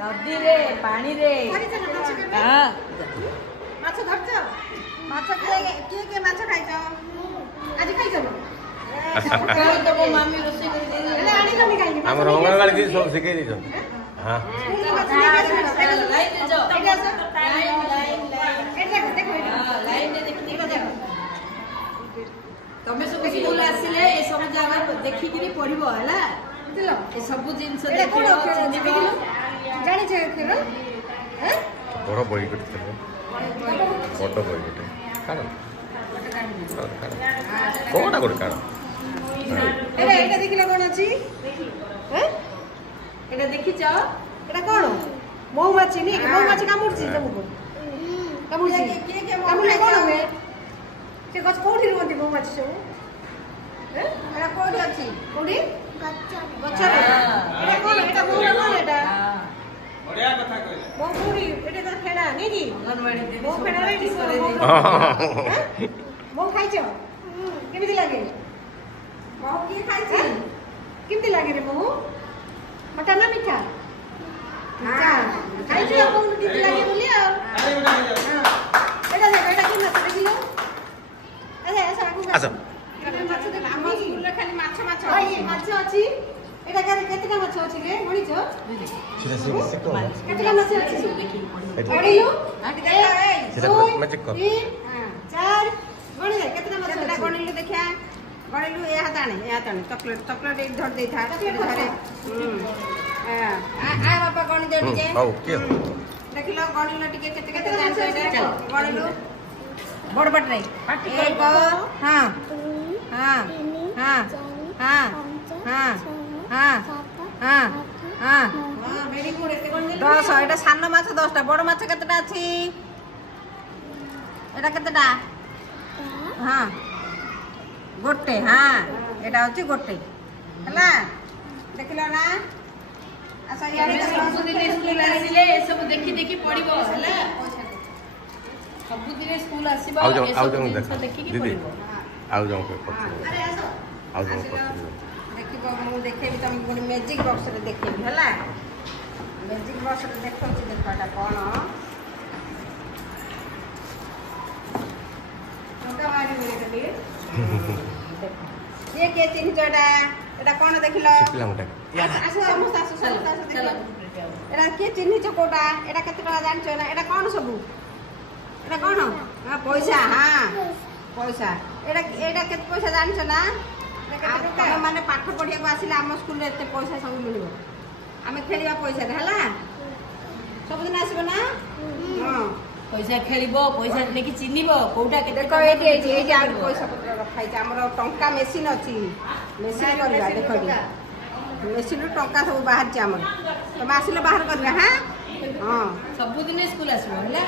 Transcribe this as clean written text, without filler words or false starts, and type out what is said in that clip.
नदी रे पानी रे हां माछ धरछ माछ के माछ खाइछ आज खाइछ तो वो मामी रोसे कर दे ले आनी कमी खाइनी हमर अंगनवाड़ी दिन सब सिखे दी छन हां लाइन ले जाओ लाइन ले देखि तमे सब स्कूल आसिले ए सब जगह देखि कि पढिबो हला चलो ए सब जिंस देखि जानि छ खेल हैं बड़ बड़ी करते बड़ बड़ी करते काढ कोटा कोड काढ एटा एटा देखिला कोन अछि हैं एटा देखि छ एटा कोन मौमाछी नी मौमाछी कामुडछि तुमको कामुडछि कामुडले कोन हमे से गछ कोठी रुवंती मौमाछी सब हैं एटा कोठी अछि कोठी गछ एटा कोन एटा मौरा कोन एटा बढ़िया कथा कहले मौ कोठी एटा तो खेड़ा नी की अंगनवाड़ी दीदी मौ खेड़ा रे की मौ खाइछ केमिति लागे मौ की खाइछ केमिति लागे रे मौ खट्टा ना मीठा मीठा खाइछ मौ केमिति लागे बोली आ एटा देख एटा कि माछ देखिलो अरे ऐसा आगु अच्छा माछ देख हम स्कूल रे खाली माछ माछ ओइ माछ अछि एटा केतेटा माछ अछि रे गणिछ सीधा सीधा सिक्को केतेटा माछ अछि देखि गणियो सीधा मैजिक कर 4 गणि दे केतेटा माछ केतेटा गणिलु देखिया गणिलु ए हाताने चॉकलेट चॉकलेट एक धर देई था चॉकलेट धरे आ बाबा गणि दे टिके हां के देखिलो गणिलो टिके केते केते जान एटा गणिलु बड़ बड़ रे एक हां हां हां हां हां हां हां हां वेरी गुड एते गणि दे 10 एटा सानो माछ 10टा बड़ माछ केतेटा अछि एटा केतेटा हां गोटे हां एटा होची गोटे हला देखिलो ना आसा यारे सब दिन स्कूल आसिले ए सब देखि देखि पढिबो हला सब दिन स्कूल आसीबो आउ जाओ जिंस देखा देखि कि दीदी पढिबो आउ जाओ के पत्थर अरे आसो आउ जाओ पत्थर देखिबो मु देखेबी तुम गोटे मैजिक बॉक्स रे देखेबी हला मैजिक बॉक्स रे देखौ छी देखटा कोन टंका मारी मेरे कली ये के चिन्ह जोडा एटा कोन देखिलो पिला मोटा आसो समोसा चलो देखिलो एटा के चिन्ह छ कोटा एटा केते टका जानछो ना एटा कोन सबु एटा कोन हां पैसा हां पैसा एटा एटा केते पैसा जानछो ना तमे माने पाठ पढिया को आसिले हम स्कूल रे एते पैसा सब मिलिबो हमें खेलिबा पैसा हला सब दिन आसीबो ना हां पैसा खेलिबो पैसा देखि चिन्हिबो कोउटा केते देखो एटी आ पैसा पत्र रखाई छ हमर टंका मेसिन अछि मेसिन करबा देखो मेसिन रो टंका सब बाहर छ हमर तमे आसिले बाहर करबा हां हां सब दिन स्कूल आसीबो हला